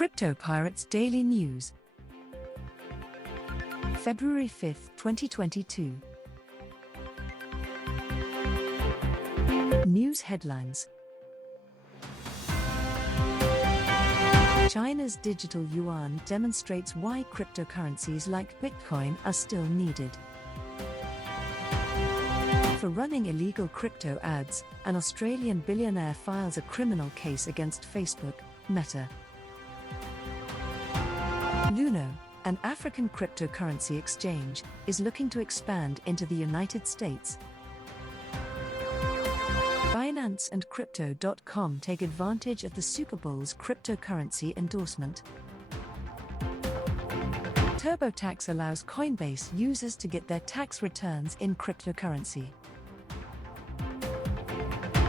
Crypto Pirates Daily News. February 5, 2022. News headlines. China's digital yuan demonstrates why cryptocurrencies like Bitcoin are still needed. For running illegal crypto ads, an Australian billionaire files a criminal case against Facebook, Meta. Luno, an African cryptocurrency exchange, is looking to expand into the United States. Binance and Crypto.com take advantage of the Super Bowl's cryptocurrency endorsement. TurboTax allows Coinbase users to get their tax returns in cryptocurrency.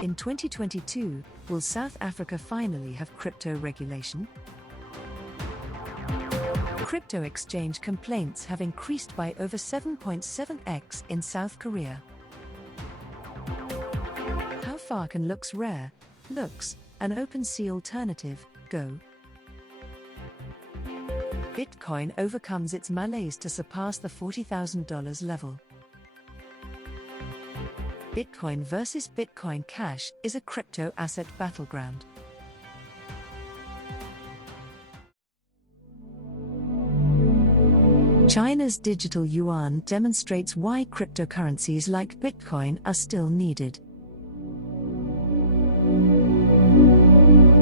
In 2022, will South Africa finally have crypto regulation? Crypto exchange complaints have increased by over 7.7x in South Korea. How far can looks rare? Looks, an OpenSea alternative, go? Bitcoin overcomes its malaise to surpass the $40,000 level. Bitcoin versus Bitcoin Cash is a crypto asset battleground. China's digital yuan demonstrates why cryptocurrencies like Bitcoin are still needed.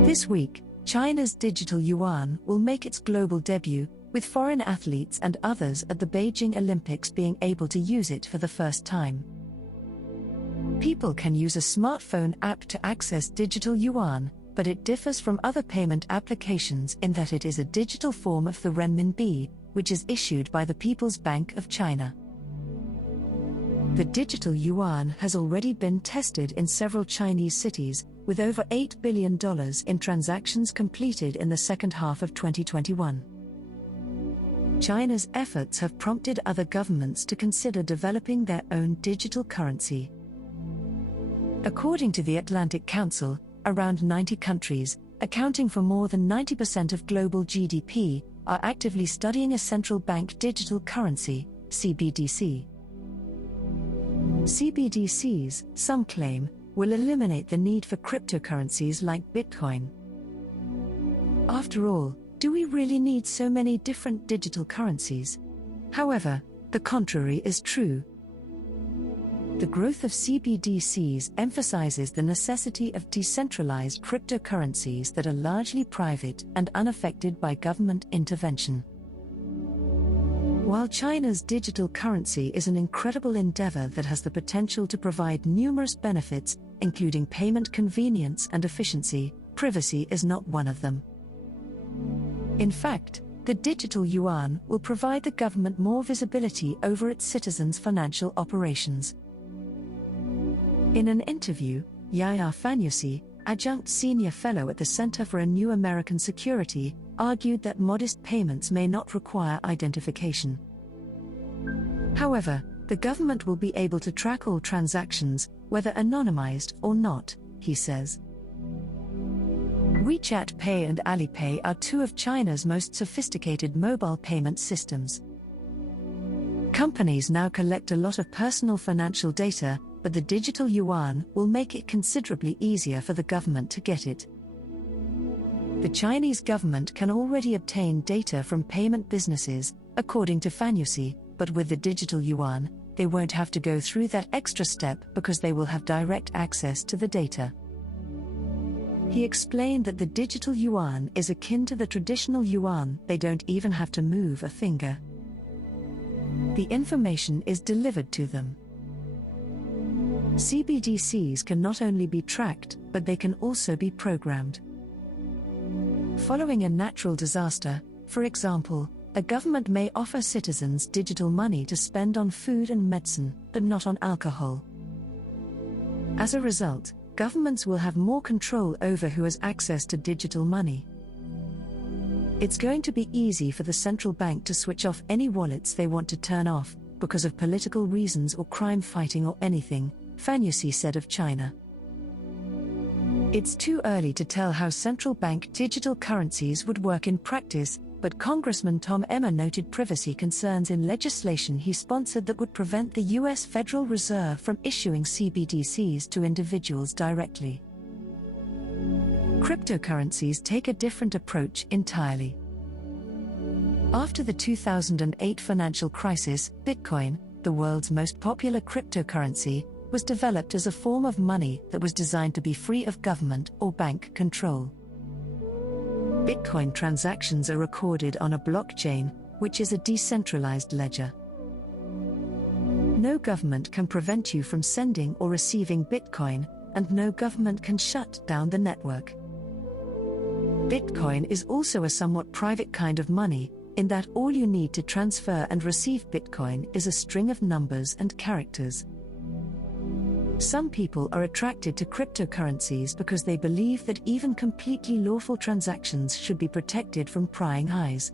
This week, China's digital yuan will make its global debut, with foreign athletes and others at the Beijing Olympics being able to use it for the first time. People can use a smartphone app to access digital yuan, but it differs from other payment applications in that it is a digital form of the renminbi, which is issued by the People's Bank of China. The digital yuan has already been tested in several Chinese cities, with over $8 billion in transactions completed in the second half of 2021. China's efforts have prompted other governments to consider developing their own digital currency. According to the Atlantic Council, around 90 countries, accounting for more than 90% of global GDP, are actively studying a central bank digital currency, CBDC. CBDCs, some claim, will eliminate the need for cryptocurrencies like Bitcoin. After all, do we really need so many different digital currencies? However, the contrary is true. The growth of CBDCs emphasizes the necessity of decentralized cryptocurrencies that are largely private and unaffected by government intervention. While China's digital currency is an incredible endeavor that has the potential to provide numerous benefits, including payment convenience and efficiency, privacy is not one of them. In fact, the digital yuan will provide the government more visibility over its citizens' financial operations. In an interview, Yaya Fanyusi, adjunct senior fellow at the Center for a New American Security, argued that modest payments may not require identification. However, the government will be able to track all transactions, whether anonymized or not, he says. WeChat Pay and Alipay are two of China's most sophisticated mobile payment systems. Companies now collect a lot of personal financial data, but the digital yuan will make it considerably easier for the government to get it. The Chinese government can already obtain data from payment businesses, according to Fanyusi, but with the digital yuan, they won't have to go through that extra step because they will have direct access to the data. He explained that the digital yuan is akin to the traditional yuan, they don't even have to move a finger. The information is delivered to them. CBDCs can not only be tracked, but they can also be programmed. Following a natural disaster, for example, a government may offer citizens digital money to spend on food and medicine, but not on alcohol. As a result, governments will have more control over who has access to digital money. It's going to be easy for the central bank to switch off any wallets they want to turn off, because of political reasons or crime fighting or anything, Fanyusi said of China. It's too early to tell how central bank digital currencies would work in practice, but Congressman Tom Emmer noted privacy concerns in legislation he sponsored that would prevent the U.S. Federal Reserve from issuing CBDCs to individuals directly. Cryptocurrencies take a different approach entirely. After the 2008 financial crisis, Bitcoin, the world's most popular cryptocurrency, was developed as a form of money that was designed to be free of government or bank control. Bitcoin transactions are recorded on a blockchain, which is a decentralized ledger. No government can prevent you from sending or receiving Bitcoin, and no government can shut down the network. Bitcoin is also a somewhat private kind of money, in that all you need to transfer and receive Bitcoin is a string of numbers and characters. Some people are attracted to cryptocurrencies because they believe that even completely lawful transactions should be protected from prying eyes.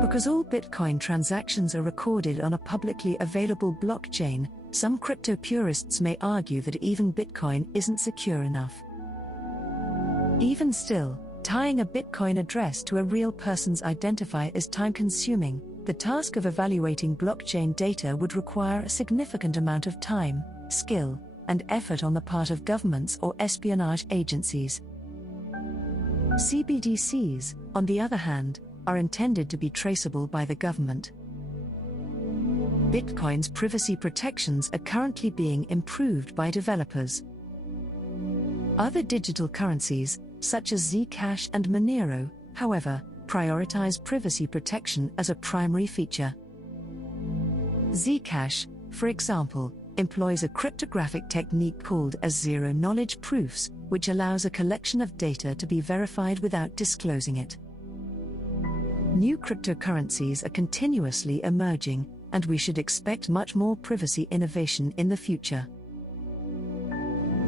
Because all Bitcoin transactions are recorded on a publicly available blockchain, some crypto purists may argue that even Bitcoin isn't secure enough. Even still, tying a Bitcoin address to a real person's identifier is time-consuming. The task of evaluating blockchain data would require a significant amount of time, skill, and effort on the part of governments or espionage agencies. CBDCs, on the other hand, are intended to be traceable by the government. Bitcoin's privacy protections are currently being improved by developers. Other digital currencies, such as Zcash and Monero, however, prioritize privacy protection as a primary feature. Zcash, for example, employs a cryptographic technique called as zero-knowledge proofs, which allows a collection of data to be verified without disclosing it. New cryptocurrencies are continuously emerging, and we should expect much more privacy innovation in the future.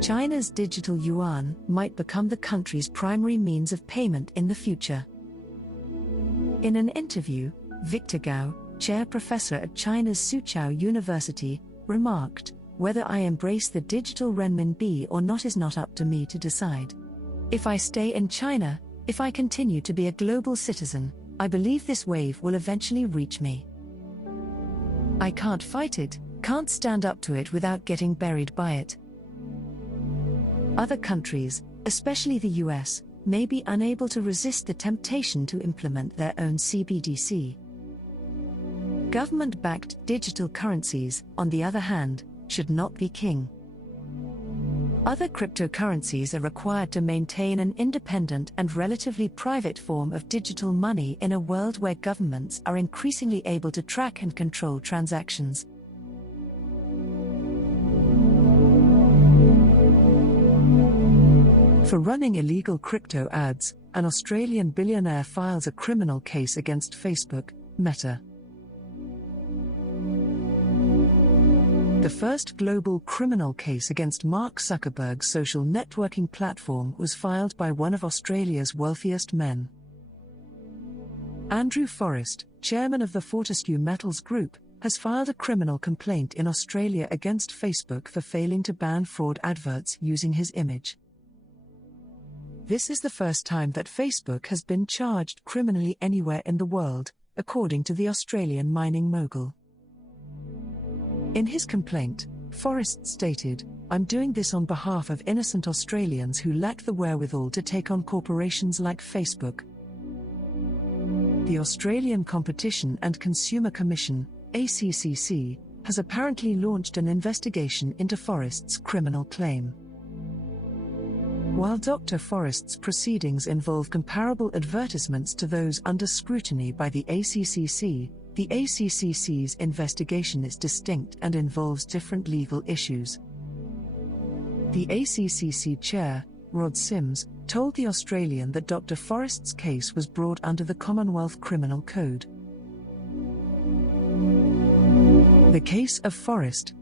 China's digital yuan might become the country's primary means of payment in the future. In an interview, Victor Gao, chair professor at China's Soochow University, remarked, "Whether I embrace the digital renminbi or not is not up to me to decide. If I stay in China, if I continue to be a global citizen, I believe this wave will eventually reach me. I can't fight it, can't stand up to it without getting buried by it." Other countries, especially the US, may be unable to resist the temptation to implement their own CBDC. Government-backed digital currencies, on the other hand, should not be king. Other cryptocurrencies are required to maintain an independent and relatively private form of digital money in a world where governments are increasingly able to track and control transactions. For running illegal crypto ads, an Australian billionaire files a criminal case against Facebook, Meta. The first global criminal case against Mark Zuckerberg's social networking platform was filed by one of Australia's wealthiest men. Andrew Forrest, chairman of the Fortescue Metals Group, has filed a criminal complaint in Australia against Facebook for failing to ban fraud adverts using his image. This is the first time that Facebook has been charged criminally anywhere in the world, according to the Australian mining mogul. In his complaint, Forrest stated, "I'm doing this on behalf of innocent Australians who lack the wherewithal to take on corporations like Facebook." The Australian Competition and Consumer Commission, ACCC, has apparently launched an investigation into Forrest's criminal claim. While Dr. Forrest's proceedings involve comparable advertisements to those under scrutiny by the ACCC's investigation is distinct and involves different legal issues. The ACCC chair, Rod Sims, told The Australian that Dr. Forrest's case was brought under the Commonwealth Criminal Code. The case of Forrest.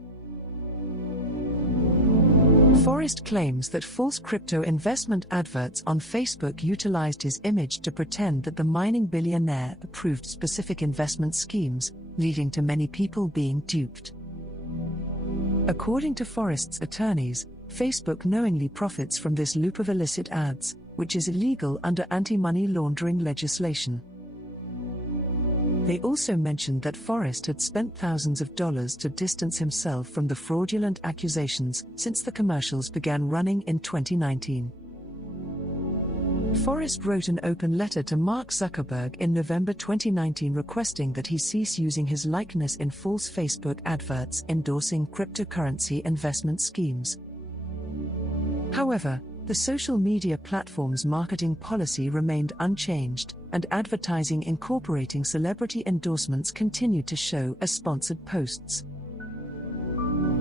Forrest claims that false crypto investment adverts on Facebook utilized his image to pretend that the mining billionaire approved specific investment schemes, leading to many people being duped. According to Forrest's attorneys, Facebook knowingly profits from this loop of illicit ads, which is illegal under anti-money laundering legislation. They also mentioned that Forrest had spent thousands of dollars to distance himself from the fraudulent accusations since the commercials began running in 2019. Forrest wrote an open letter to Mark Zuckerberg in November 2019 requesting that he cease using his likeness in false Facebook adverts endorsing cryptocurrency investment schemes. However, the social media platform's marketing policy remained unchanged, and advertising incorporating celebrity endorsements continued to show as sponsored posts.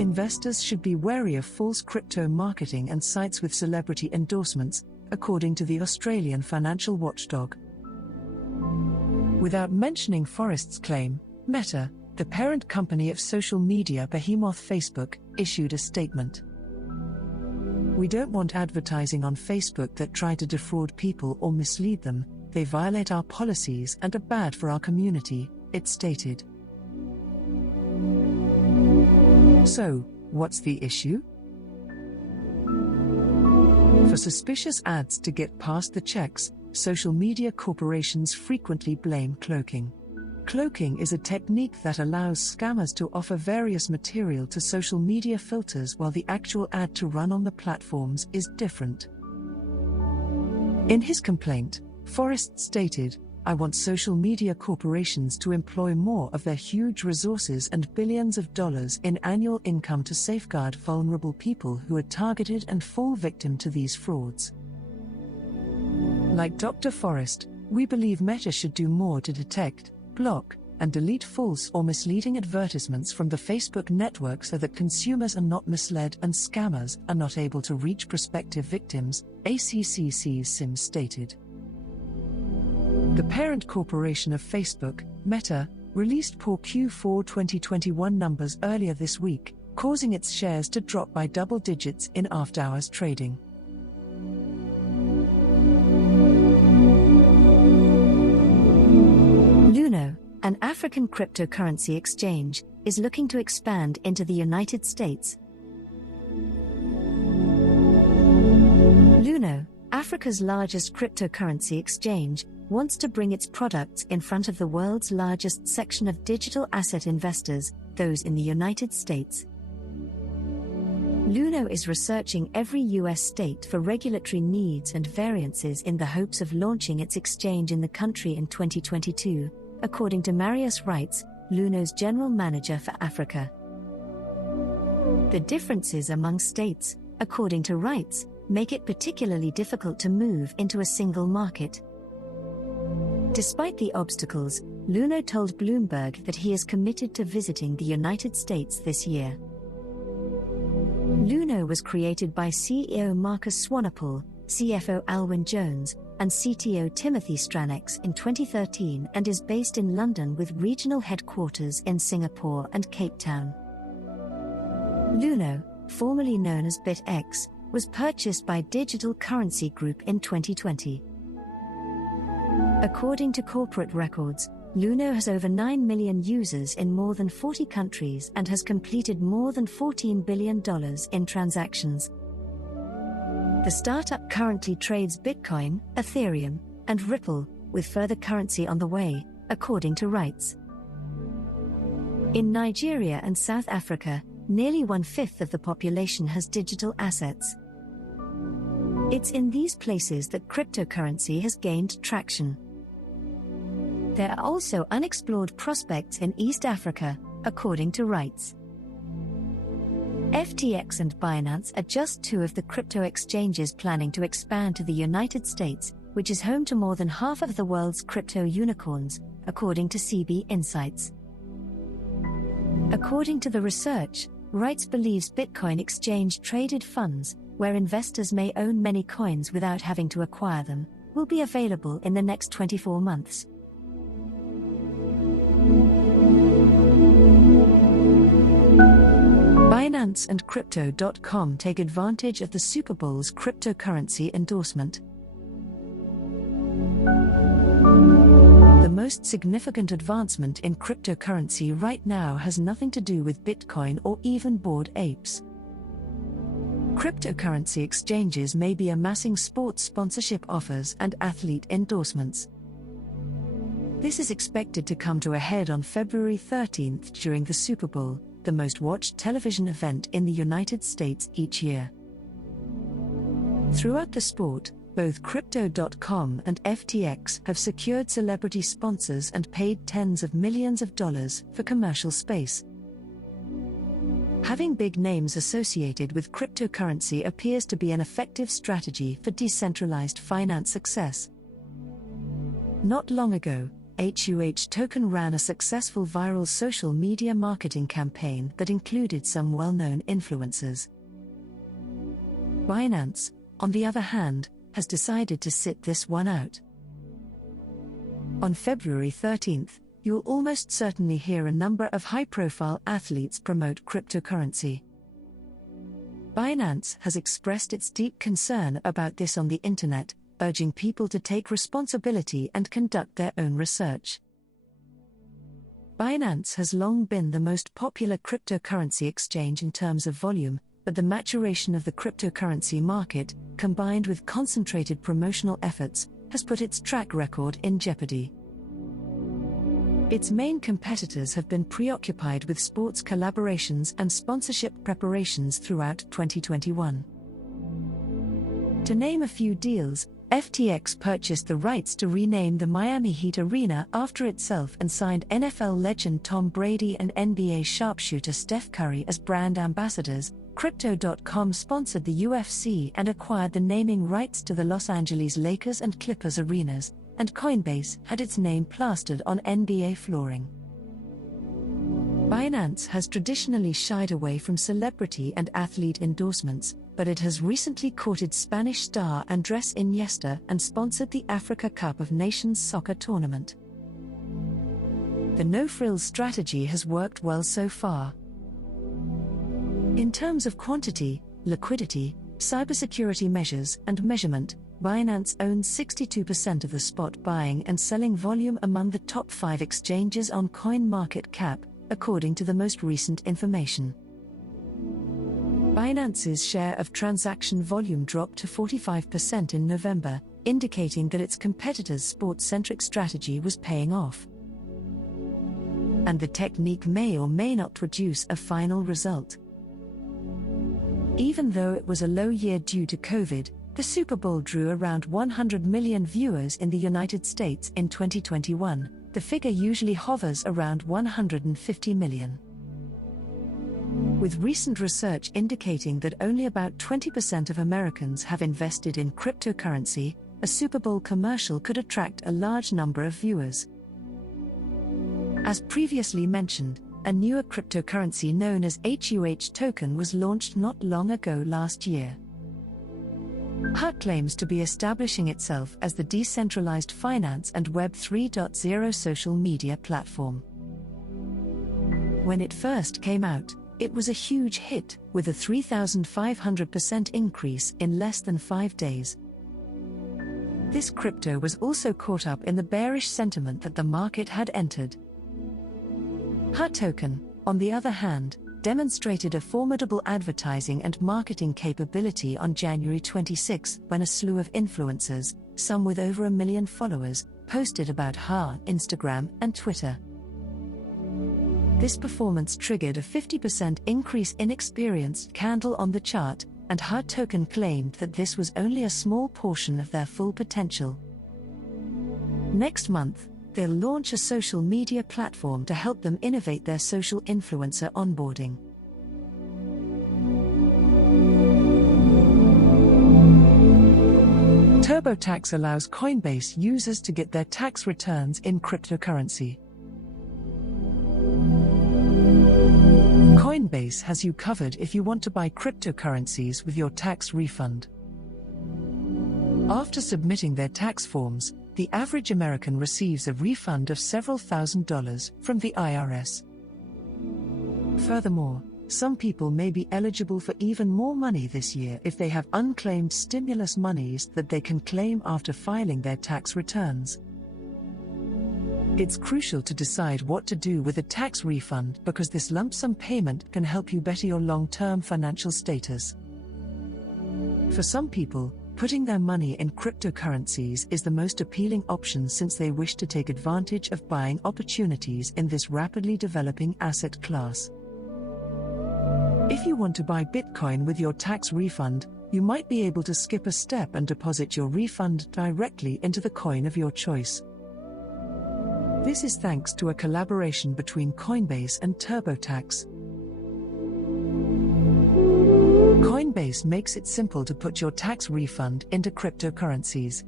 Investors should be wary of false crypto marketing and sites with celebrity endorsements, according to the Australian financial watchdog. Without mentioning Forrest's claim, Meta, the parent company of social media behemoth Facebook, issued a statement. "We don't want advertising on Facebook that try to defraud people or mislead them. They violate our policies and are bad for our community," it stated. So, what's the issue? For suspicious ads to get past the checks, social media corporations frequently blame cloaking. Cloaking is a technique that allows scammers to offer various material to social media filters while the actual ad to run on the platforms is different. In his complaint, Forrest stated, "I want social media corporations to employ more of their huge resources and billions of dollars in annual income to safeguard vulnerable people who are targeted and fall victim to these frauds." Like Dr. Forrest, we believe Meta should do more to detect, block, and delete false or misleading advertisements from the Facebook network so that consumers are not misled and scammers are not able to reach prospective victims, ACCC's Sims stated. The parent corporation of Facebook, Meta, released poor Q4 2021 numbers earlier this week, causing its shares to drop by double digits in after-hours trading. Luno, an African cryptocurrency exchange, is looking to expand into the United States. Luno, Africa's largest cryptocurrency exchange, wants to bring its products in front of the world's largest section of digital asset investors, those in the United States. Luno is researching every U.S. state for regulatory needs and variances in the hopes of launching its exchange in the country in 2022, according to Marius Reitz, Luno's general manager for Africa. The differences among states, according to Reitz, make it particularly difficult to move into a single market. Despite the obstacles, Luno told Bloomberg that he is committed to visiting the United States this year. Luno was created by CEO Marcus Swanepoel, CFO Alwyn Jones, and CTO Timothy Stranex in 2013 and is based in London with regional headquarters in Singapore and Cape Town. Luno, formerly known as BitX, was purchased by Digital Currency Group in 2020. According to corporate records, Luno has over 9 million users in more than 40 countries and has completed more than $14 billion in transactions. The startup currently trades Bitcoin, Ethereum, and Ripple, with further currency on the way, according to Reitz. In Nigeria and South Africa, nearly 1/5 of the population has digital assets. It's in these places that cryptocurrency has gained traction. There are also unexplored prospects in East Africa, according to Reitz. FTX and Binance are just two of the crypto exchanges planning to expand to the United States, which is home to more than half of the world's crypto unicorns, according to CB Insights. According to the research, Reitz believes Bitcoin exchange-traded funds, where investors may own many coins without having to acquire them, will be available in the next 24 months. Binance and Crypto.com take advantage of the Super Bowl's cryptocurrency endorsement. The most significant advancement in cryptocurrency right now has nothing to do with Bitcoin or even Bored Apes. Cryptocurrency exchanges may be amassing sports sponsorship offers and athlete endorsements. This is expected to come to a head on February 13th during the Super Bowl, the most watched television event in the United States each year. Throughout the sport, both Crypto.com and FTX have secured celebrity sponsors and paid tens of millions of dollars for commercial space. Having big names associated with cryptocurrency appears to be an effective strategy for decentralized finance success. Not long ago, HUH Token ran a successful viral social media marketing campaign that included some well-known influencers. Binance, on the other hand, has decided to sit this one out. On February 13th, you'll almost certainly hear a number of high-profile athletes promote cryptocurrency. Binance has expressed its deep concern about this on the internet, urging people to take responsibility and conduct their own research. Binance has long been the most popular cryptocurrency exchange in terms of volume, but the maturation of the cryptocurrency market, combined with concentrated promotional efforts, has put its track record in jeopardy. Its main competitors have been preoccupied with sports collaborations and sponsorship preparations throughout 2021. To name a few deals, FTX purchased the rights to rename the Miami Heat Arena after itself and signed NFL legend Tom Brady and NBA sharpshooter Steph Curry as brand ambassadors. Crypto.com sponsored the UFC and acquired the naming rights to the Los Angeles Lakers and Clippers arenas, and Coinbase had its name plastered on NBA flooring. Binance has traditionally shied away from celebrity and athlete endorsements, but it has recently courted Spanish star Andrés Iniesta and sponsored the Africa Cup of Nations soccer tournament. The no-frills strategy has worked well so far. In terms of quantity, liquidity, cybersecurity measures, and measurement, Binance owns 62% of the spot buying and selling volume among the top 5 exchanges on CoinMarketCap, according to the most recent information. Binance's share of transaction volume dropped to 45% in November, indicating that its competitors' sports-centric strategy was paying off. And the technique may or may not produce a final result. Even though it was a low year due to COVID, the Super Bowl drew around 100 million viewers in the United States in 2021. The figure usually hovers around 150 million. With recent research indicating that only about 20% of Americans have invested in cryptocurrency, a Super Bowl commercial could attract a large number of viewers. As previously mentioned, a newer cryptocurrency known as HUH Token was launched not long ago last year. HUH claims to be establishing itself as the decentralized finance and Web 3.0 social media platform. When it first came out, it was a huge hit, with a 3,500% increase in less than 5 days. This crypto was also caught up in the bearish sentiment that the market had entered. HUH Token, on the other hand, demonstrated a formidable advertising and marketing capability on January 26 when a slew of influencers, some with over 1 million followers, posted about HUH on Instagram and Twitter. This performance triggered a 50% increase in experienced candle on the chart, and HUH Token claimed that this was only a small portion of their full potential. Next month, they'll launch a social media platform to help them innovate their social influencer onboarding. TurboTax allows Coinbase users to get their tax returns in cryptocurrency. Coinbase has you covered if you want to buy cryptocurrencies with your tax refund. After submitting their tax forms, the average American receives a refund of several $1,000s from the IRS. Furthermore, some people may be eligible for even more money this year if they have unclaimed stimulus monies that they can claim after filing their tax returns. It's crucial to decide what to do with a tax refund because this lump sum payment can help you better your long-term financial status. For some people, putting their money in cryptocurrencies is the most appealing option since they wish to take advantage of buying opportunities in this rapidly developing asset class. If you want to buy Bitcoin with your tax refund, you might be able to skip a step and deposit your refund directly into the coin of your choice. This is thanks to a collaboration between Coinbase and TurboTax. Coinbase makes it simple to put your tax refund into cryptocurrencies.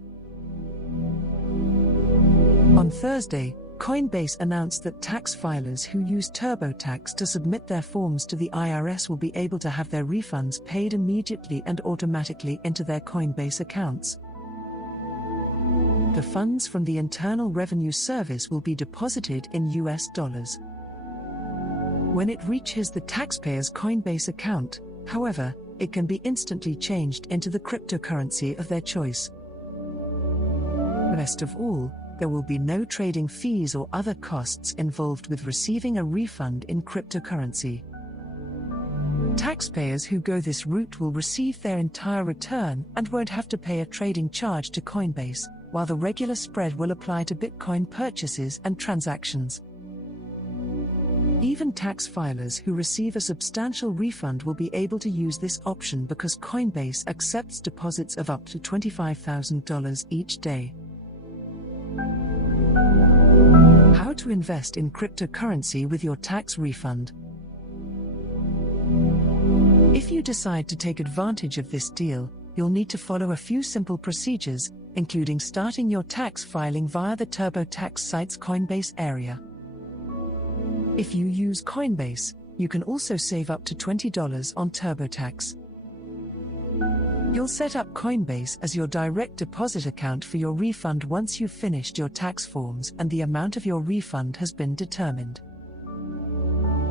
On Thursday, Coinbase announced that tax filers who use TurboTax to submit their forms to the IRS will be able to have their refunds paid immediately and automatically into their Coinbase accounts. The funds from the Internal Revenue Service will be deposited in US dollars. When it reaches the taxpayer's Coinbase account, however, it can be instantly changed into the cryptocurrency of their choice. Best of all, there will be no trading fees or other costs involved with receiving a refund in cryptocurrency. Taxpayers who go this route will receive their entire return and won't have to pay a trading charge to Coinbase, while the regular spread will apply to Bitcoin purchases and transactions. Even tax filers who receive a substantial refund will be able to use this option because Coinbase accepts deposits of up to $25,000 each day. How to invest in cryptocurrency with your tax refund. If you decide to take advantage of this deal, you'll need to follow a few simple procedures, including starting your tax filing via the TurboTax site's Coinbase area. If you use Coinbase, you can also save up to $20 on TurboTax. You'll set up Coinbase as your direct deposit account for your refund once you've finished your tax forms and the amount of your refund has been determined.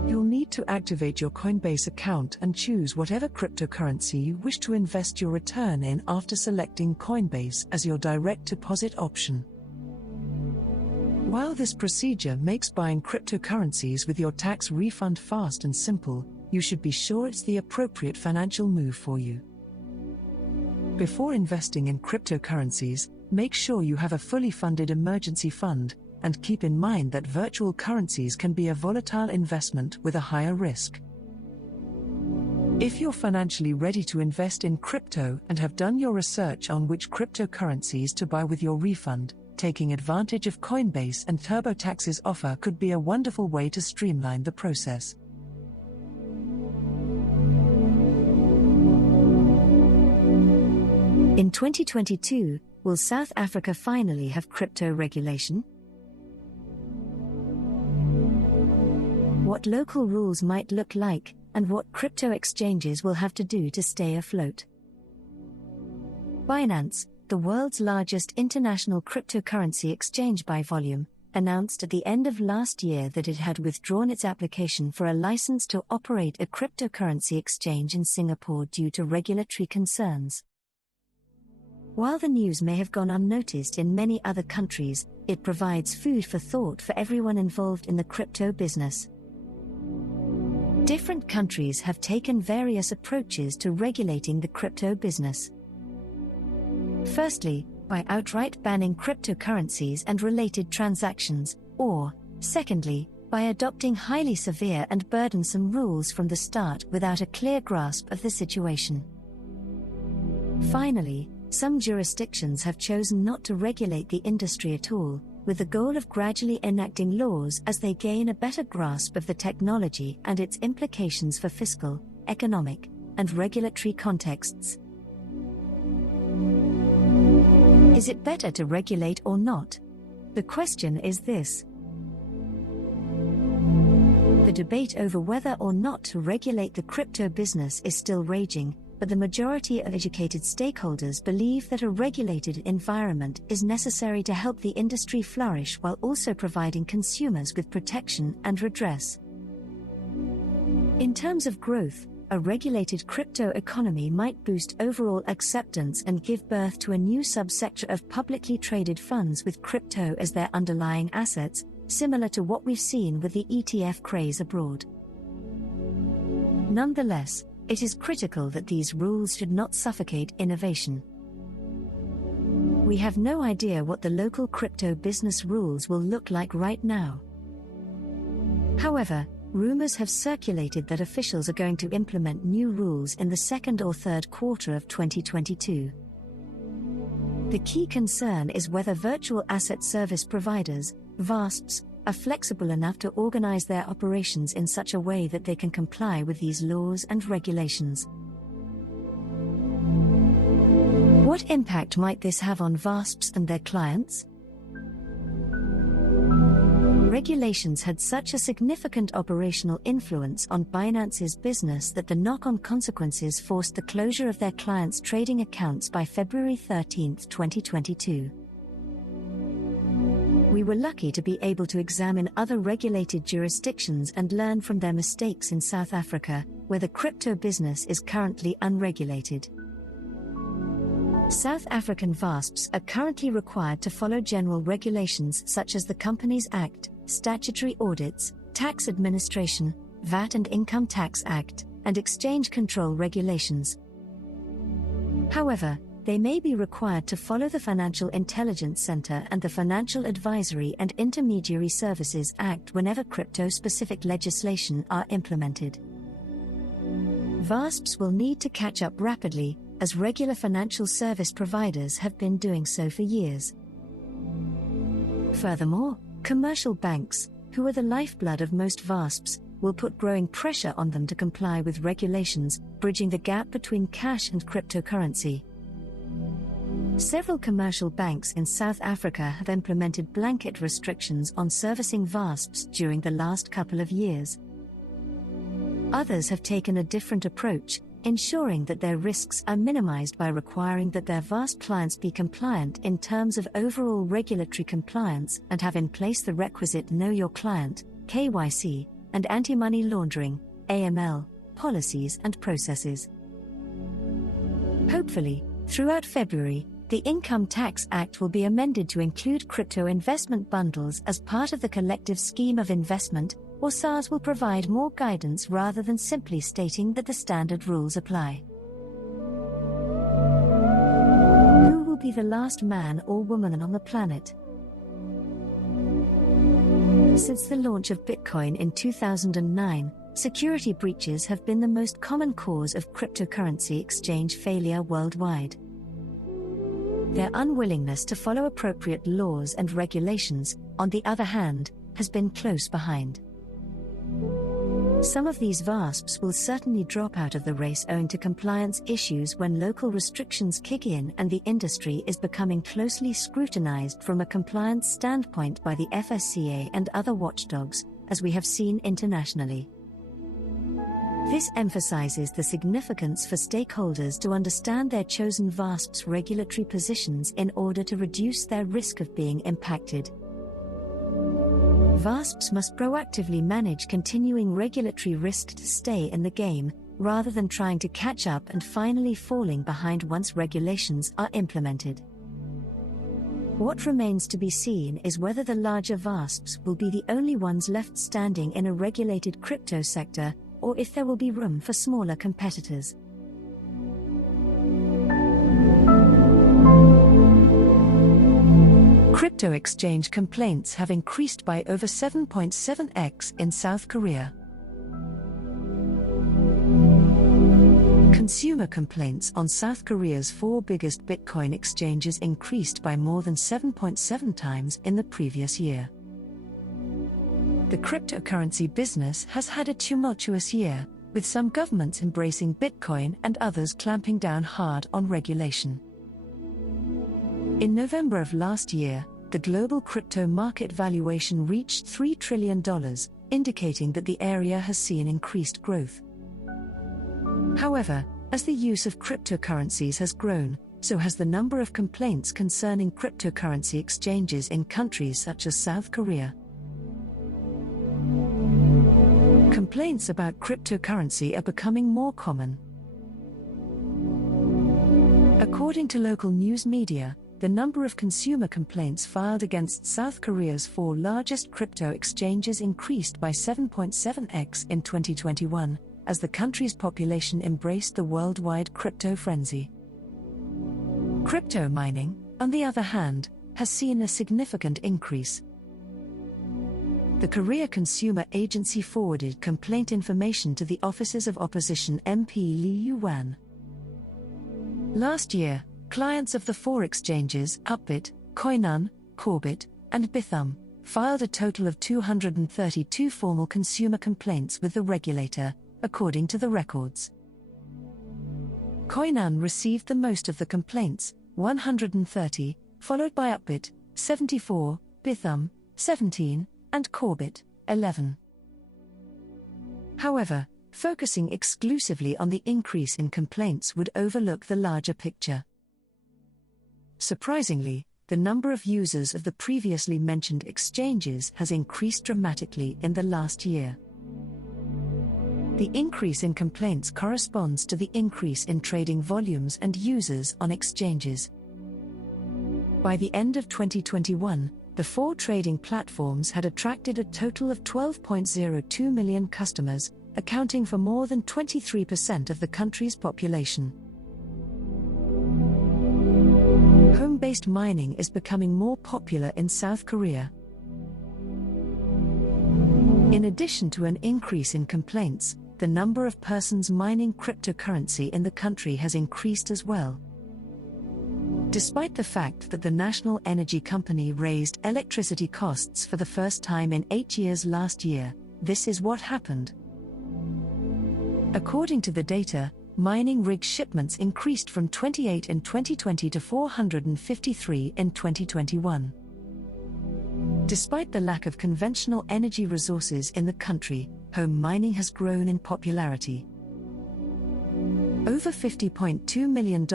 You'll need to activate your Coinbase account and choose whatever cryptocurrency you wish to invest your return in after selecting Coinbase as your direct deposit option. While this procedure makes buying cryptocurrencies with your tax refund fast and simple, you should be sure it's the appropriate financial move for you. Before investing in cryptocurrencies, make sure you have a fully funded emergency fund, and keep in mind that virtual currencies can be a volatile investment with a higher risk. If you're financially ready to invest in crypto and have done your research on which cryptocurrencies to buy with your refund, taking advantage of Coinbase and TurboTax's offer could be a wonderful way to streamline the process. In 2022, will South Africa finally have crypto regulation? What local rules might look like, and what crypto exchanges will have to do to stay afloat. Binance, the world's largest international cryptocurrency exchange by volume, announced at the end of last year that it had withdrawn its application for a license to operate a cryptocurrency exchange in Singapore due to regulatory concerns. While the news may have gone unnoticed in many other countries, it provides food for thought for everyone involved in the crypto business. Different countries have taken various approaches to regulating the crypto business. Firstly, by outright banning cryptocurrencies and related transactions, or, secondly, by adopting highly severe and burdensome rules from the start without a clear grasp of the situation. Finally, some jurisdictions have chosen not to regulate the industry at all, with the goal of gradually enacting laws as they gain a better grasp of the technology and its implications for fiscal, economic, and regulatory contexts. Is it better to regulate or not? The question is this. The debate over whether or not to regulate the crypto business is still raging, but the majority of educated stakeholders believe that a regulated environment is necessary to help the industry flourish while also providing consumers with protection and redress. In terms of growth, a regulated crypto economy might boost overall acceptance and give birth to a new subsector of publicly traded funds with crypto as their underlying assets, similar to what we've seen with the ETF craze abroad. Nonetheless, it is critical that these rules should not suffocate innovation. We have no idea what the local crypto business rules will look like right now. However, rumors have circulated that officials are going to implement new rules in the second or third quarter of 2022. The key concern is whether virtual asset service providers, VASPs, are flexible enough to organize their operations in such a way that they can comply with these laws and regulations. What impact might this have on VASPs and their clients? Regulations had such a significant operational influence on Binance's business that the knock-on consequences forced the closure of their clients' trading accounts by February 13, 2022. We were lucky to be able to examine other regulated jurisdictions and learn from their mistakes in South Africa, where the crypto business is currently unregulated. South African VASPs are currently required to follow general regulations such as the Companies Act, statutory audits, tax administration, VAT and Income Tax Act, and exchange control regulations. However, they may be required to follow the Financial Intelligence Center and the Financial Advisory and Intermediary Services Act whenever crypto-specific legislation are implemented. VASPs will need to catch up rapidly, as regular financial service providers have been doing so for years. Furthermore, commercial banks, who are the lifeblood of most VASPs, will put growing pressure on them to comply with regulations, bridging the gap between cash and cryptocurrency. Several commercial banks in South Africa have implemented blanket restrictions on servicing VASPs during the last couple of years. Others have taken a different approach, ensuring that their risks are minimized by requiring that their VASP clients be compliant in terms of overall regulatory compliance and have in place the requisite Know Your Client, KYC, and anti-money laundering, AML, policies and processes. Hopefully, throughout February, the Income Tax Act will be amended to include crypto investment bundles as part of the collective scheme of investment, or SARS will provide more guidance rather than simply stating that the standard rules apply. Who will be the last man or woman on the planet? Since the launch of Bitcoin in 2009, security breaches have been the most common cause of cryptocurrency exchange failure worldwide. Their unwillingness to follow appropriate laws and regulations, on the other hand, has been close behind. Some of these VASPs will certainly drop out of the race owing to compliance issues when local restrictions kick in and the industry is becoming closely scrutinized from a compliance standpoint by the FSCA and other watchdogs, as we have seen internationally. This emphasizes the significance for stakeholders to understand their chosen VASP's regulatory positions in order to reduce their risk of being impacted. VASPs must proactively manage continuing regulatory risk to stay in the game, rather than trying to catch up and finally falling behind once regulations are implemented. What remains to be seen is whether the larger VASPs will be the only ones left standing in a regulated crypto sector, or if there will be room for smaller competitors. Crypto exchange complaints have increased by over 7.7x in South Korea. Consumer complaints on South Korea's 4 biggest Bitcoin exchanges increased by more than 7.7 times in the previous year. The cryptocurrency business has had a tumultuous year, with some governments embracing Bitcoin and others clamping down hard on regulation. In November of last year, the global crypto market valuation reached $3 trillion, indicating that the area has seen increased growth. However, as the use of cryptocurrencies has grown, so has the number of complaints concerning cryptocurrency exchanges in countries such as South Korea. Complaints about cryptocurrency are becoming more common. According to local news media, the number of consumer complaints filed against South Korea's 4 largest crypto exchanges increased by 7.7x in 2021, as the country's population embraced the worldwide crypto frenzy. Crypto mining, on the other hand, has seen a significant increase. The Korea Consumer Agency forwarded complaint information to the offices of opposition MP Lee Yoo-wan. Last year, clients of the four exchanges, Upbit, Coinan, Korbit, and Bithumb, filed a total of 232 formal consumer complaints with the regulator, according to the records. Coinan received the most of the complaints, 130, followed by Upbit, 74, Bithumb, 17, and Korbit, 11. However, focusing exclusively on the increase in complaints would overlook the larger picture. Surprisingly, the number of users of the previously mentioned exchanges has increased dramatically in the last year. The increase in complaints corresponds to the increase in trading volumes and users on exchanges. By the end of 2021, the four trading platforms had attracted a total of 12.02 million customers, accounting for more than 23% of the country's population. Home-based mining is becoming more popular in South Korea. In addition to an increase in complaints, the number of persons mining cryptocurrency in the country has increased as well. Despite the fact that the national energy company raised electricity costs for the first time in 8 years last year, this is what happened. According to the data, mining rig shipments increased from 28 in 2020 to 453 in 2021. Despite the lack of conventional energy resources in the country, home mining has grown in popularity. Over $50.2 million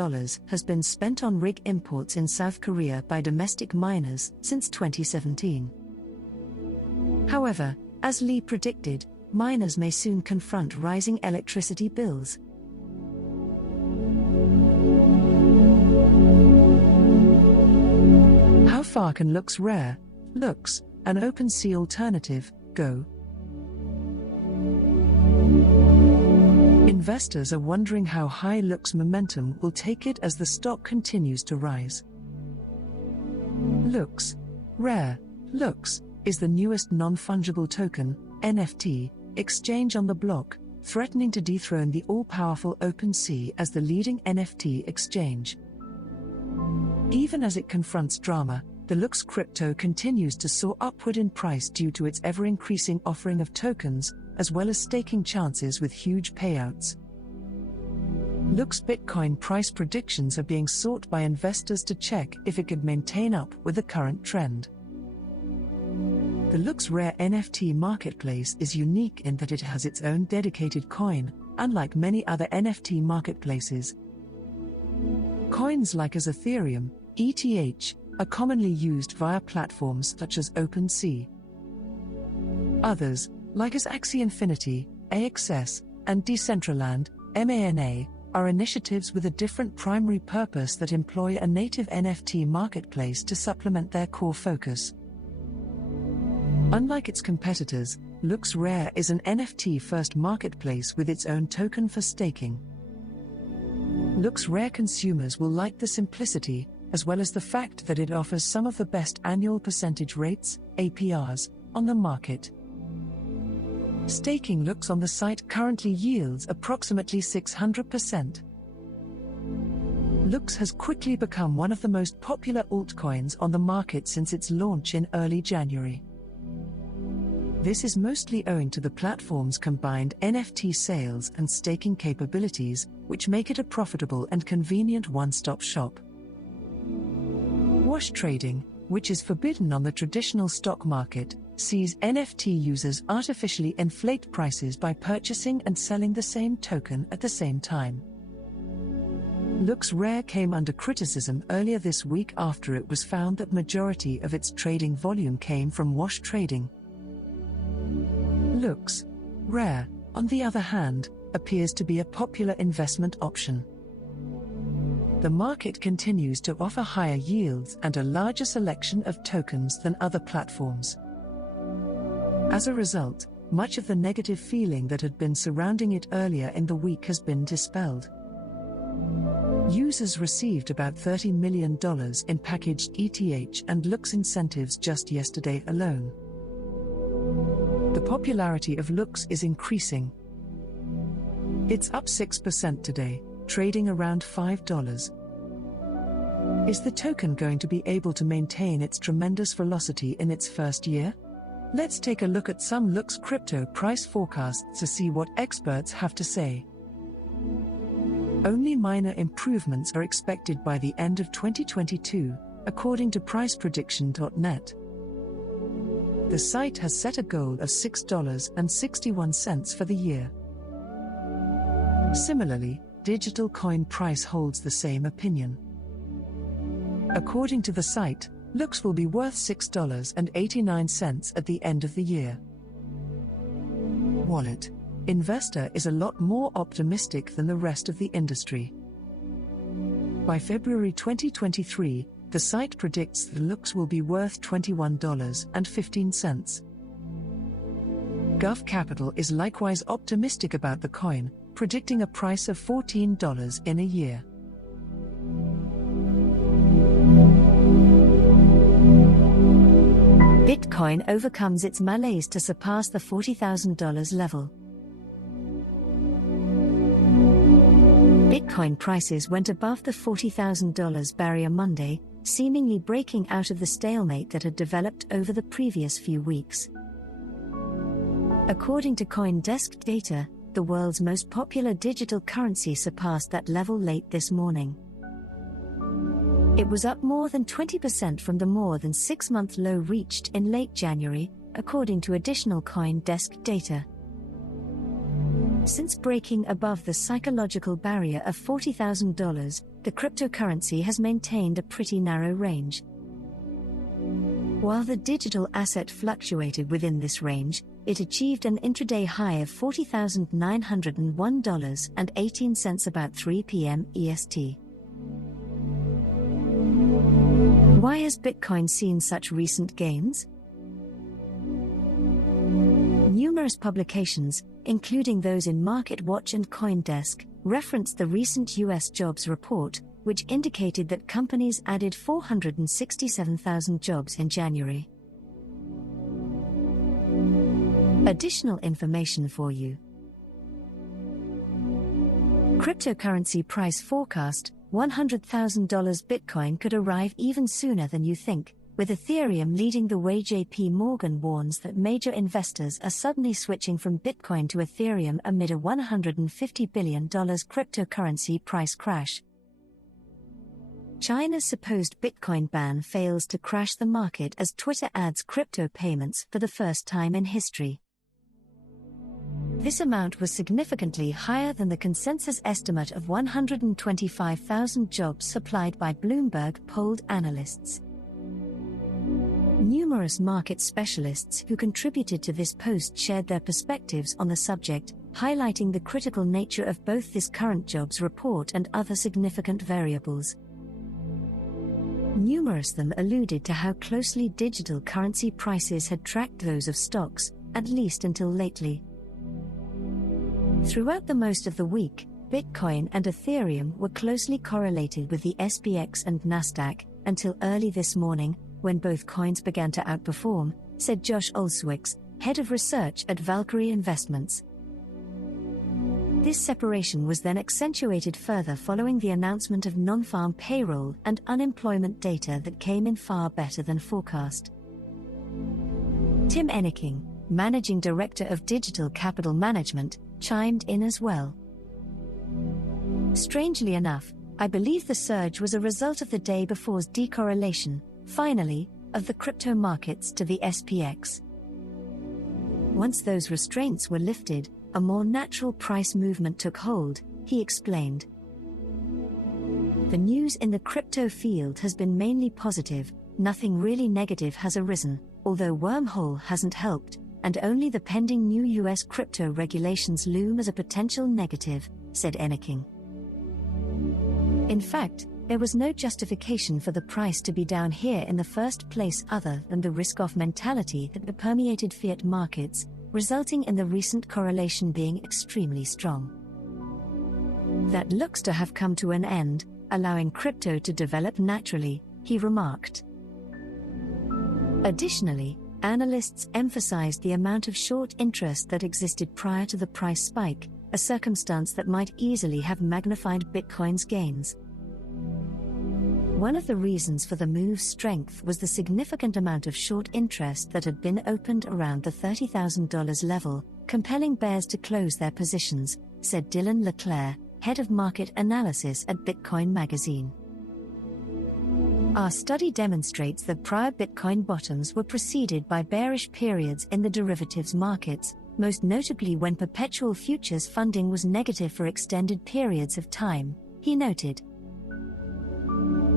has been spent on rig imports in South Korea by domestic miners since 2017. However, as Lee predicted, miners may soon confront rising electricity bills. How far can Lux Rare, Lux, an OpenSea alternative, go? Investors are wondering how high Lux momentum will take it as the stock continues to rise. Lux Rare, Lux, is the newest non-fungible token, NFT, exchange on the block, threatening to dethrone the all-powerful OpenSea as the leading NFT exchange. Even as it confronts drama, the Lux crypto continues to soar upward in price due to its ever-increasing offering of tokens, as well as staking chances with huge payouts. Lux Bitcoin price predictions are being sought by investors to check if it could maintain up with the current trend. The Lux Rare NFT marketplace is unique in that it has its own dedicated coin, unlike many other NFT marketplaces. Coins like as Ethereum, ETH, are commonly used via platforms such as OpenSea. Others, like as Axie Infinity, AXS, and Decentraland, MANA, are initiatives with a different primary purpose that employ a native NFT marketplace to supplement their core focus. Unlike its competitors, Lux Rare is an NFT-first marketplace with its own token for staking. Lux Rare consumers will like the simplicity, as well as the fact that it offers some of the best annual percentage rates, APRs, on the market. Staking Lux on the site currently yields approximately 600%. Lux has quickly become one of the most popular altcoins on the market since its launch in early January. This is mostly owing to the platform's combined NFT sales and staking capabilities, which make it a profitable and convenient one-stop shop. Wash trading, which is forbidden on the traditional stock market, sees NFT users artificially inflate prices by purchasing and selling the same token at the same time. Lux Rare came under criticism earlier this week after it was found that majority of its trading volume came from wash trading. Lux Rare, on the other hand, appears to be a popular investment option. The market continues to offer higher yields and a larger selection of tokens than other platforms. As a result, much of the negative feeling that had been surrounding it earlier in the week has been dispelled. Users received about $30 million in packaged ETH and Lux incentives just yesterday alone. The popularity of Lux is increasing. It's up 6% today, trading around $5. Is the token going to be able to maintain its tremendous velocity in its first year? Let's take a look at some Lux crypto price forecasts to see what experts have to say. Only minor improvements are expected by the end of 2022, according to priceprediction.net. The site has set a goal of $6.61 for the year. Similarly, Digital Coin Price holds the same opinion. According to the site, Lux will be worth $6.89 at the end of the year. Wallet Investor is a lot more optimistic than the rest of the industry. By February 2023, the site predicts that Lux will be worth $21.15. Gov Capital is likewise optimistic about the coin, predicting a price of $14 in a year. Bitcoin overcomes its malaise to surpass the $40,000 level. Bitcoin prices went above the $40,000 barrier Monday, seemingly breaking out of the stalemate that had developed over the previous few weeks. According to CoinDesk data, the world's most popular digital currency surpassed that level late this morning. It was up more than 20% from the more than 6-month low reached in late January, according to additional CoinDesk data. Since breaking above the psychological barrier of $40,000, the cryptocurrency has maintained a pretty narrow range. While the digital asset fluctuated within this range, it achieved an intraday high of $40,901.18 about 3 p.m. EST. Why has Bitcoin seen such recent gains? Numerous publications, including those in MarketWatch and CoinDesk, referenced the recent U.S. jobs report, which indicated that companies added 467,000 jobs in January. Additional information for you. Cryptocurrency price forecast: $100,000 Bitcoin could arrive even sooner than you think, with Ethereum leading the way. JP Morgan warns that major investors are suddenly switching from Bitcoin to Ethereum amid a $150 billion cryptocurrency price crash. China's supposed Bitcoin ban fails to crash the market as Twitter adds crypto payments for the first time in history. This amount was significantly higher than the consensus estimate of 125,000 jobs supplied by Bloomberg polled analysts. Numerous market specialists who contributed to this post shared their perspectives on the subject, highlighting the critical nature of both this current jobs report and other significant variables. Numerous of them alluded to how closely digital currency prices had tracked those of stocks, at least until lately. Throughout the most of the week, Bitcoin and Ethereum were closely correlated with the SPX and Nasdaq, until early this morning, when both coins began to outperform, said Josh Olszewicz, head of research at Valkyrie Investments. This separation was then accentuated further following the announcement of non-farm payroll and unemployment data that came in far better than forecast. Tim Enneking, managing director of Digital Capital Management, chimed in as well. Strangely enough, I believe the surge was a result of the day before's decorrelation, finally, of the crypto markets to the SPX. Once those restraints were lifted, a more natural price movement took hold, he explained. The news in the crypto field has been mainly positive, nothing really negative has arisen, although Wormhole hasn't helped, and only the pending new US crypto regulations loom as a potential negative, said Enneking. In fact, there was no justification for the price to be down here in the first place other than the risk-off mentality that permeated fiat markets, resulting in the recent correlation being extremely strong. That looks to have come to an end, allowing crypto to develop naturally, he remarked. Additionally, analysts emphasized the amount of short interest that existed prior to the price spike, a circumstance that might easily have magnified Bitcoin's gains. One of the reasons for the move's strength was the significant amount of short interest that had been opened around the $30,000 level, compelling bears to close their positions, said Dylan LeClaire, head of market analysis at Bitcoin Magazine. Our study demonstrates that prior Bitcoin bottoms were preceded by bearish periods in the derivatives markets, most notably when perpetual futures funding was negative for extended periods of time, he noted.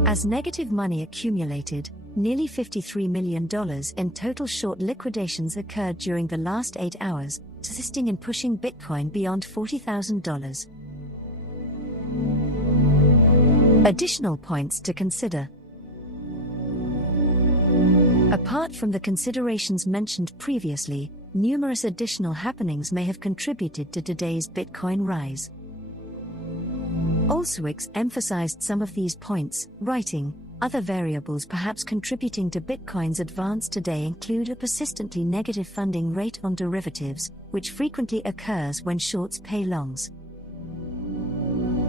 As negative money accumulated, nearly $53 million in total short liquidations occurred during the last 8 hours, assisting in pushing Bitcoin beyond $40,000. Additional points to consider. Apart from the considerations mentioned previously, numerous additional happenings may have contributed to today's Bitcoin rise. Olszewicz emphasized some of these points, writing, other variables perhaps contributing to Bitcoin's advance today include a persistently negative funding rate on derivatives, which frequently occurs when shorts pay longs.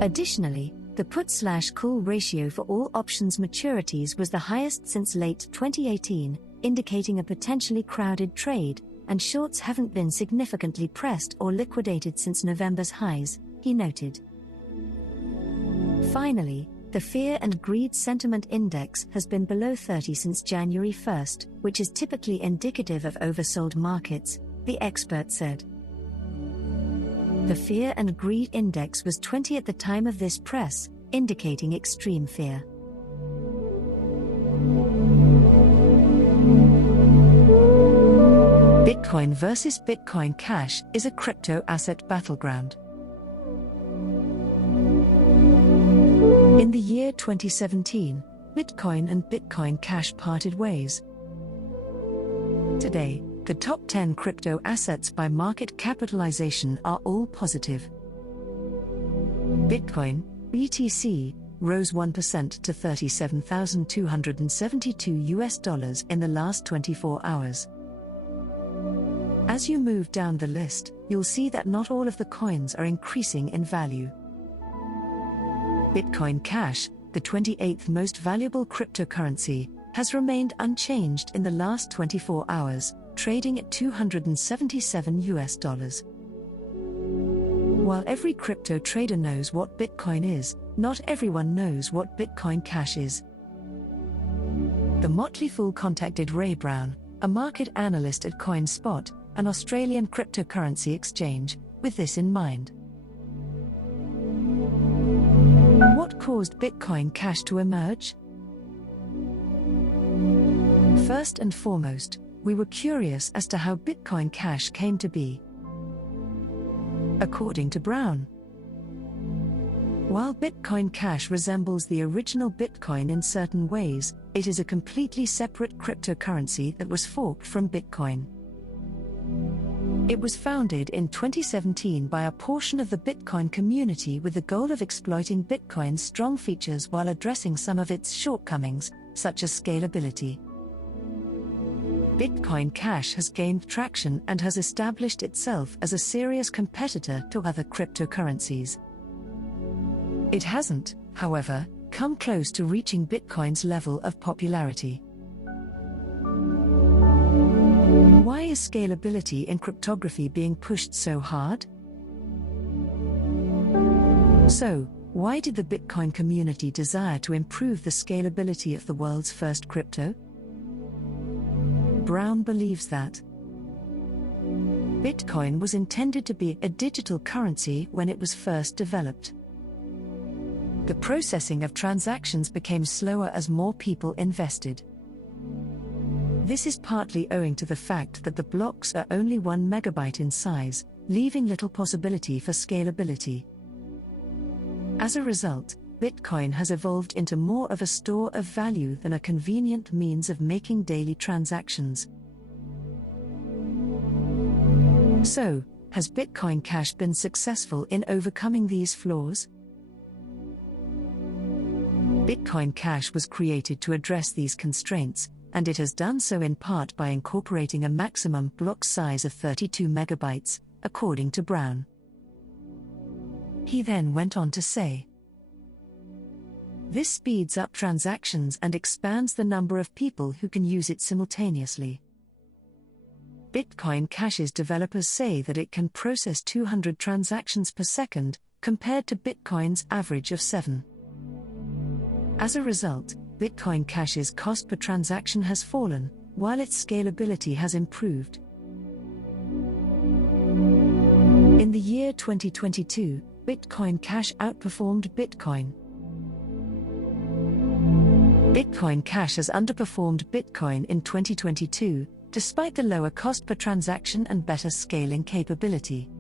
Additionally, the put/call ratio for all options maturities was the highest since late 2018, indicating a potentially crowded trade, and shorts haven't been significantly pressed or liquidated since November's highs, he noted. Finally, the Fear and Greed Sentiment Index has been below 30 since January 1st, which is typically indicative of oversold markets, the expert said. The Fear and Greed Index was 20 at the time of this press, indicating extreme fear. Bitcoin versus Bitcoin Cash is a crypto asset battleground. In the year 2017, Bitcoin and Bitcoin Cash parted ways. Today, the top 10 crypto assets by market capitalization are all positive. Bitcoin, BTC, rose 1% to $37,272 in the last 24 hours. As you move down the list, you'll see that not all of the coins are increasing in value. Bitcoin Cash, the 28th most valuable cryptocurrency, has remained unchanged in the last 24 hours, trading at $277. While every crypto trader knows what Bitcoin is, not everyone knows what Bitcoin Cash is. The Motley Fool contacted Ray Brown, a market analyst at CoinSpot, an Australian cryptocurrency exchange, with this in mind. What caused Bitcoin Cash to emerge? First and foremost, we were curious as to how Bitcoin Cash came to be. According to Brown, while Bitcoin Cash resembles the original Bitcoin in certain ways, it is a completely separate cryptocurrency that was forked from Bitcoin. It was founded in 2017 by a portion of the Bitcoin community with the goal of exploiting Bitcoin's strong features while addressing some of its shortcomings, such as scalability. Bitcoin Cash has gained traction and has established itself as a serious competitor to other cryptocurrencies. It hasn't, however, come close to reaching Bitcoin's level of popularity. Why is scalability in cryptography being pushed so hard? So, why did the Bitcoin community desire to improve the scalability of the world's first crypto? Brown believes that Bitcoin was intended to be a digital currency when it was first developed. The processing of transactions became slower as more people invested. This is partly owing to the fact that the blocks are only 1 megabyte in size, leaving little possibility for scalability. As a result, Bitcoin has evolved into more of a store of value than a convenient means of making daily transactions. So, has Bitcoin Cash been successful in overcoming these flaws? Bitcoin Cash was created to address these constraints, and it has done so in part by incorporating a maximum block size of 32 megabytes, according to Brown. He then went on to say, "This speeds up transactions and expands the number of people who can use it simultaneously." Bitcoin Cash's developers say that it can process 200 transactions per second, compared to Bitcoin's average of 7. As a result, Bitcoin Cash's cost per transaction has fallen, while its scalability has improved. In the year 2022, Bitcoin Cash outperformed Bitcoin. Bitcoin Cash has underperformed Bitcoin in 2022, despite the lower cost per transaction and better scaling capability.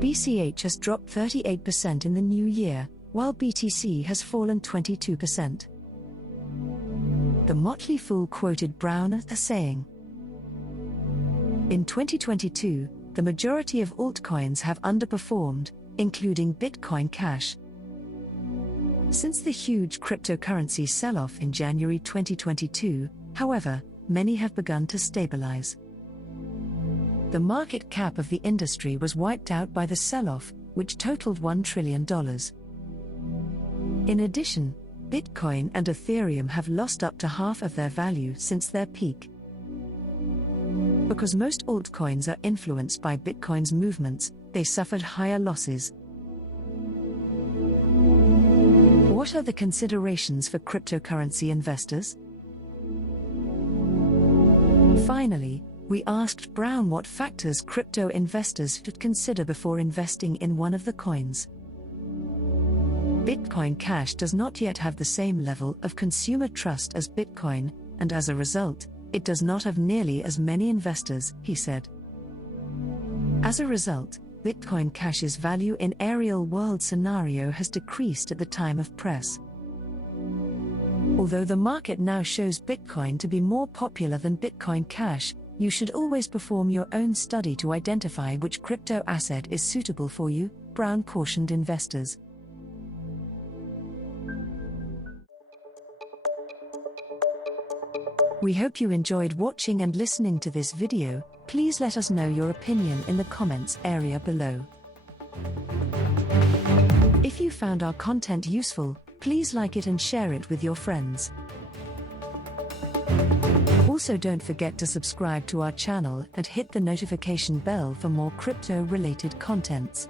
BCH has dropped 38% in the new year, while BTC has fallen 22%. The Motley Fool quoted Brown as saying, "In 2022, the majority of altcoins have underperformed, including Bitcoin Cash. Since the huge cryptocurrency sell-off in January 2022, however, many have begun to stabilize. The market cap of the industry was wiped out by the sell-off, which totaled $1 trillion. In addition, Bitcoin and Ethereum have lost up to half of their value since their peak. Because most altcoins are influenced by Bitcoin's movements, they suffered higher losses." What are the considerations for cryptocurrency investors? Finally, we asked Brown what factors crypto investors should consider before investing in one of the coins. Bitcoin Cash does not yet have the same level of consumer trust as Bitcoin, and as a result, it does not have nearly as many investors, he said. As a result, Bitcoin Cash's value in a real-world scenario has decreased at the time of press. Although the market now shows Bitcoin to be more popular than Bitcoin Cash, you should always perform your own study to identify which crypto asset is suitable for you, Brown cautioned investors. We hope you enjoyed watching and listening to this video. Please let us know your opinion in the comments area below. If you found our content useful, please like it and share it with your friends. Also, don't forget to subscribe to our channel and hit the notification bell for more crypto-related contents.